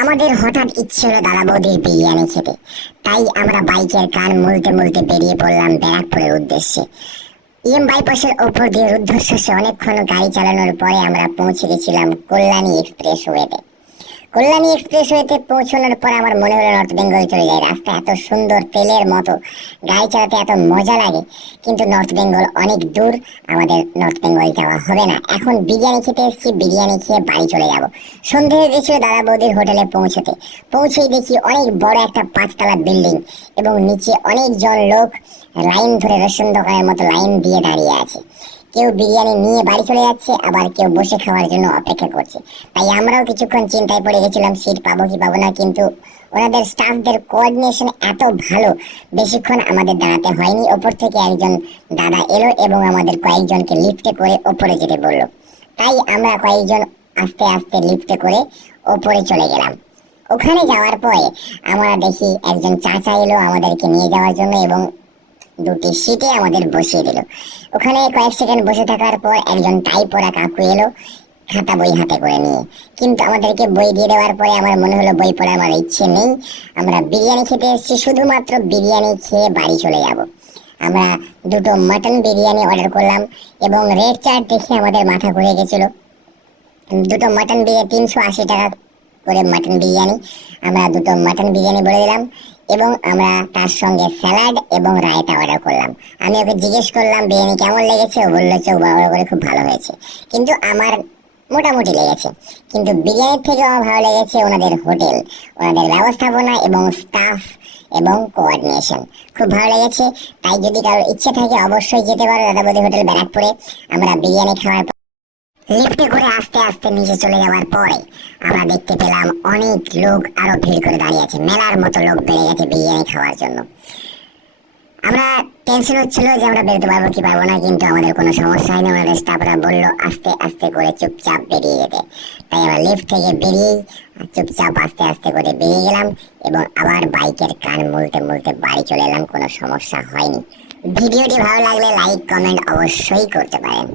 আমাদের হঠাৎ ইচ্ছে হলো দাদা বৌদির বিরিয়ানি খেতে। তাই আমরা বাইকের কান মুলতে মুলতে বেরিয়ে পড়লাম ব্যারাকপুরের উদ্দেশ্যে। বাইপাসের ওপর দিয়ে রুদ্ধশ্বাসে অনেকক্ষণ গাড়ি চালানোর পরে আমরা পৌঁছে গেছিলাম কল্যাণী এক্সপ্রেসওয়েতে। কল্যাণী এক্সপ্রেসওয়েতে পৌঁছানোর পর আমার মনে হলো নর্থ বেঙ্গল চলে যায়। রাস্তা এত সুন্দর, তেলের মতো, গাড়ি চালাতে এত মজা লাগে, কিন্তু নর্থ বেঙ্গল অনেক দূর, আমাদের নর্থ বেঙ্গল যাওয়া হবে না। এখন বিরিয়ানি খেতে এসেছি, বিরিয়ানি খেয়ে বাড়ি চলে যাব। সন্ধে হয়ে গেছিল দাদা বৌদির হোটেলে পৌঁছেই দেখি অনেক বড় একটা 5 তলা বিল্ডিং এবং নিচে অনেকজন লোক লাইন ধরে রেশন দোকানের মতো লাইন দিয়ে দাঁড়িয়ে আছে। কেউ বিরিয়ানি নিয়ে বাড়ি চলে যাচ্ছে, আবার কেউ বসে খাওয়ার জন্য অপেক্ষা করছে। তাই আমরাও কিছুক্ষণ চিন্তায় পড়ে গেছিলাম সিট পাবো কি পাবো না, কিন্তু ওনাদের স্টাফদের কোঅর্ডিনেশন এত ভালো, বেশিক্ষণ আমাদের দাঁড়াতে হয়নি। ওপর থেকে একজন দাদা এলো এবং আমাদের কয়েকজনকে লিফটে করে ওপরে যেতে বললো। তাই আমরা কয়েকজন আস্তে আস্তে লিফটে করে ওপরে চলে গেলাম। ওখানে যাওয়ার পরে আমরা দেখি একজন চাচা এলো আমাদেরকে নিয়ে যাওয়ার জন্য এবং দুটি সিটে আমাদের বসিয়ে দিল। ওখানে কয়েক সেকেন্ড বসে থাকার পর একজন টাই পরা কাকু এলো খাতা বই হাতে করে নিয়ে। কিন্তু আমাদেরকে বই দিয়ে দেওয়ার পরে আমার মনে হলো বই পড়ার আমার ইচ্ছে নেই, আমরা বিরিয়ানি খেতে এসেছি, শুধুমাত্র বিরিয়ানি খেয়ে বাড়ি চলে যাব। আমরা দুটো মাটন বিরিয়ানি অর্ডার করলাম এবং রেড চার্ট দেখে আমাদের মাথা ঘুরে গেছিল। দুটো মাটন বিরিয়ানি 380 টাকা করে মাটন বিরিয়ানি। আমরা দুটো মাটন বিরিয়ানি বলে দিলাম এবং আমরা তার সঙ্গে স্যালাড এবং রায়তা অর্ডার করলাম। আমি ওকে জিজ্ঞেস করলাম বিরিয়ানি কেমন লেগেছে, ও বললো চোখ বড় বড় করে খুব ভালো হয়েছে। কিন্তু আমার মোটামুটি লেগেছে। কিন্তু বিরিয়ানির থেকে আমার ভালো লেগেছে ওনাদের হোটেল, ওনাদের ব্যবস্থাপনা এবং স্টাফ এবং কোঅর্ডিনেশন খুব ভালো লেগেছে। তাই যদি কারোর ইচ্ছে থাকে অবশ্যই যেতে পারো দাদা বৌদি হোটেল ব্যারাকপুরে। আমরা বিরিয়ানি খাওয়ার লিফটে করে আস্তে আস্তে নিচে চলে যাওয়ার পরে আমরা দেখতে পেলাম অনেক লোক আরো ভিড় করে দাঁড়িয়ে আছে, মেলার মতো লোক বেড়ে গেছে বিরিয়ানি খাওয়ার জন্য। আমরা টেনশন হচ্ছিল যে আমরা বেরোতে পারবো কি পারবো না, কিন্তু আমাদের কোনো সমস্যা হয়নি। আমাদের স্টাফরা বললো আস্তে আস্তে করে চুপচাপ বেরিয়ে যেতে। তাই আমরা লিফট থেকে বেরিয়েই চুপচাপ আস্তে আস্তে করে বেরিয়ে গেলাম এবং আবার বাইকের কান মুলতে মুলতে বাড়ি চলে এলাম, কোনো সমস্যা হয়নি। ভিডিওটি ভালো লাগলে লাইক কমেন্ট অবশ্যই করতে পারেন।